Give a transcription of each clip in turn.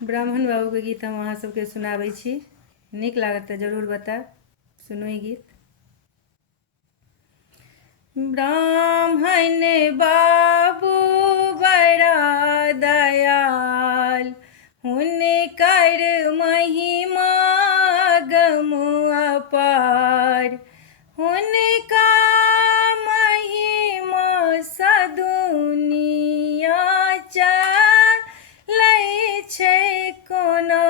ब्राह्मण बाबू के गीत हम अहाँ सबके सुनाबै छी। नीक लागत तऽ जरूर बताएब। सुनू ई गीत। ब्राह्मण बाबू बड़ा दयाल, हुनकर महिमा गम अपार। हुनका महिमा सँ दुनिया चलै छै कोना।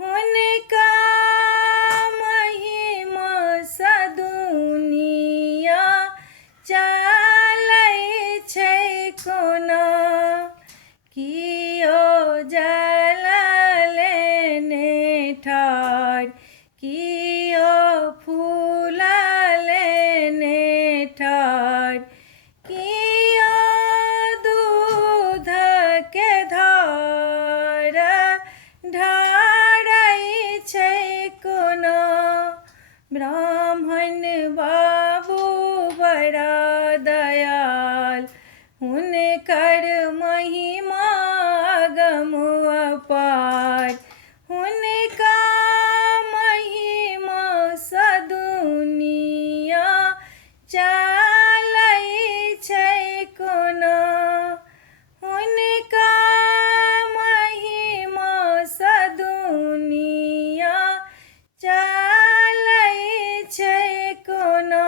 हुनका महिमा सँ दुनिया चलै छै कोना। कियो जलले ने ठाढ़, कियो फूलले ने ठाढ़, कियो दूध के धार ढारै छै कोना। ब्राह्मण बाबू बड़ा दयाल, हुनकर महिमा गम अपार। हुनका महिमा सँ दुनिया चलै छै कोना। हुनका महिमा सँ दुनिया चलै छै कोना।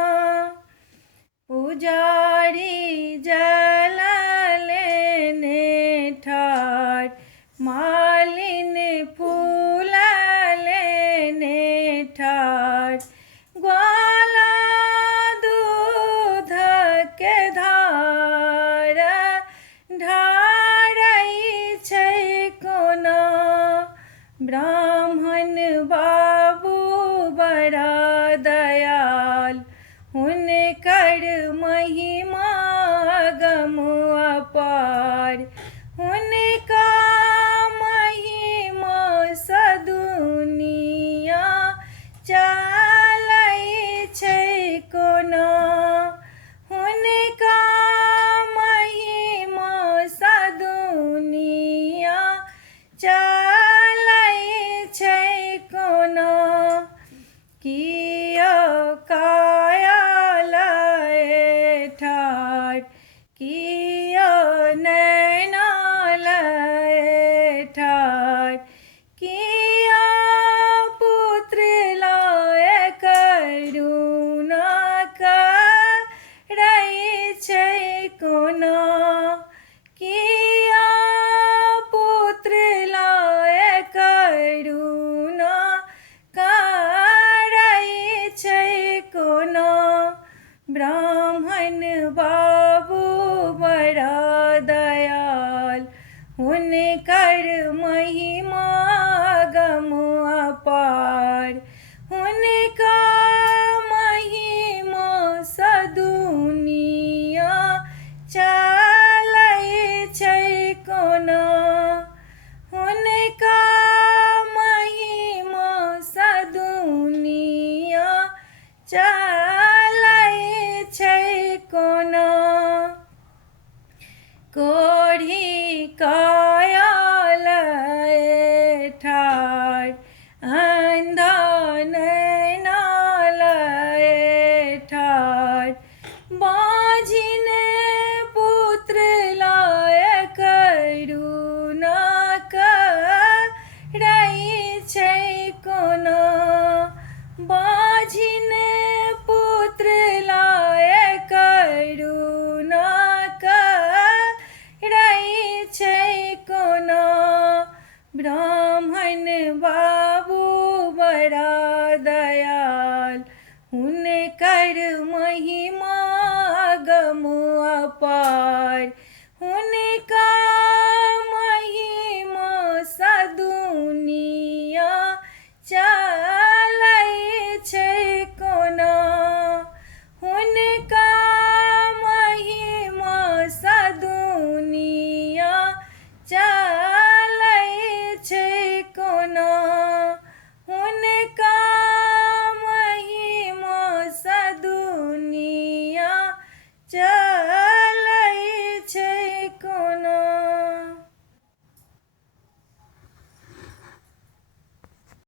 पुजारी जलले ने ठाढ़, मालिन फूलले ने ठाढ़, ग्वाला दूध के धार ढारै छै कोना। ब्राह्मण बाबू बड़ा दयाल, हुनकर महिमा गम अपार। हुनका महिमा सँ दुनिया चलै छै कोना। हुनका महिमा सँ दुनिया चलै छै कोना। कियो काया लए ठाढ़, कियो नैना लए ठाढ़, कियो पुत्र लए करुणा करै छै कोना। कियो पुत्र लए करुणा करै छै कोना। ब्राह्मण बाबू बड़ा दयाल, हुनकर महिमा गम अपार। हुनका महिमा सँ दुनिया चलै छै कोना। हुनका महिमा सँ दुनिया चलै छै कोना। कोढ़ी काया लए ठाढ़, अंधा नैना लए ठाढ़, बाँझिन पुत्र लए करुणा करै छै कोना। बाँझिन पुत्र लए करुणा करै छै कोना। ब्राह्मण